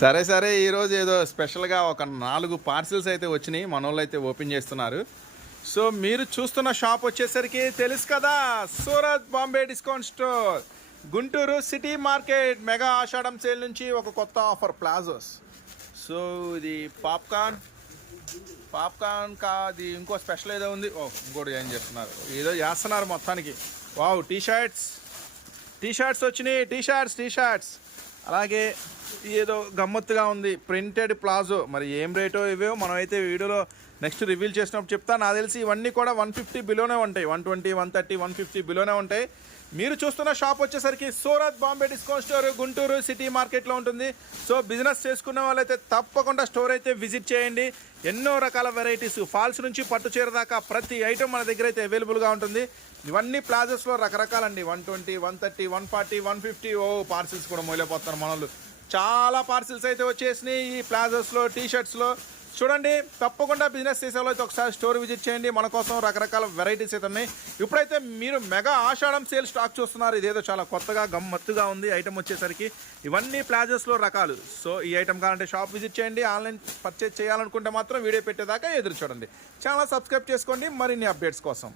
సరే సరే ఈరోజు ఏదో స్పెషల్గా ఒక నాలుగు పార్సిల్స్ అయితే వచ్చినాయి. మన వాళ్ళు అయితే ఓపెన్ చేస్తున్నారు. సో మీరు చూస్తున్న షాప్ వచ్చేసరికి తెలుసు కదా Surat Bombay discount store. Guntur city market mega ఆషాఢం సేల్ నుంచి ఒక కొత్త ఆఫర్ ప్లాజోస్. సో ఇది పాప్కార్న్. పాప్కార్న్ కాది ఇంకో స్పెషల్ ఏదో ఉంది. ఓ ఇంకోటి ఏం చేస్తున్నారు? ఏదో చేస్తున్నారు మొత్తానికి. Wow T shirts T shirts వచ్చినాయి. టీ షర్ట్స్ టీ షర్ట్స్ అలాగే ఏదో గమ్మత్తుగా ఉంది. ప్రింటెడ్ ప్లాజో మరి ఏం రేటో ఇవో మనం అయితే వీడియోలో నెక్స్ట్ రివీల్ చేసినప్పుడు చెప్తా. నాకు తెలిసి ఇవన్నీ కూడా వన్ ఫిఫ్టీ బిలోనే ఉంటాయి. One twenty one thirty one fifty బిలోనే ఉంటాయి. మీరు చూస్తున్న షాప్ వచ్చేసరికి Surat Bombay discount store Guntur city మార్కెట్లో ఉంటుంది. సో బిజినెస్ చేసుకున్న వాళ్ళైతే తప్పకుండా స్టోర్ అయితే విజిట్ చేయండి. ఎన్నో రకాల వెరైటీస్ ఫాల్స్ నుంచి పట్టు చీర దాకా ప్రతి ఐటెం మన దగ్గర అయితే అవైలబుల్గా ఉంటుంది. ఇవన్నీ ప్లాజెస్లో రకరకాలండి. One twenty one thirty one forty one fifty ఓ పార్సిల్స్ కూడా మొదలైపోతున్నారు మనలు చాలా పార్సిల్స్ అయితే వచ్చేసినాయి ఈ ప్లాజోస్లో టీషర్ట్స్లో. చూడండి తప్పకుండా బిజినెస్ చేసేవాళ్ళు అయితే ఒకసారి స్టోర్ విజిట్ చేయండి. మన కోసం రకరకాల వెరైటీస్ అయితే ఉన్నాయి. ఇప్పుడైతే మీరు మెగా ఆషాఢం సేల్ స్టాక్ చూస్తున్నారు. ఇదేదో చాలా కొత్తగా గమ్మత్తుగా ఉంది. ఐటమ్ వచ్చేసరికి ఇవన్నీ ప్లాజెస్లో రకాలు. సో ఈ ఐటమ్ కావాలంటే షాప్ విజిట్ చేయండి. ఆన్లైన్ పర్చేజ్ చేయాలనుకుంటే మాత్రం వీడియో పెట్టేదాకా ఎదురు చూడండి. ఛానల్ సబ్స్క్రైబ్ చేసుకోండి. మరిన్ని అప్డేట్స్ కోసం.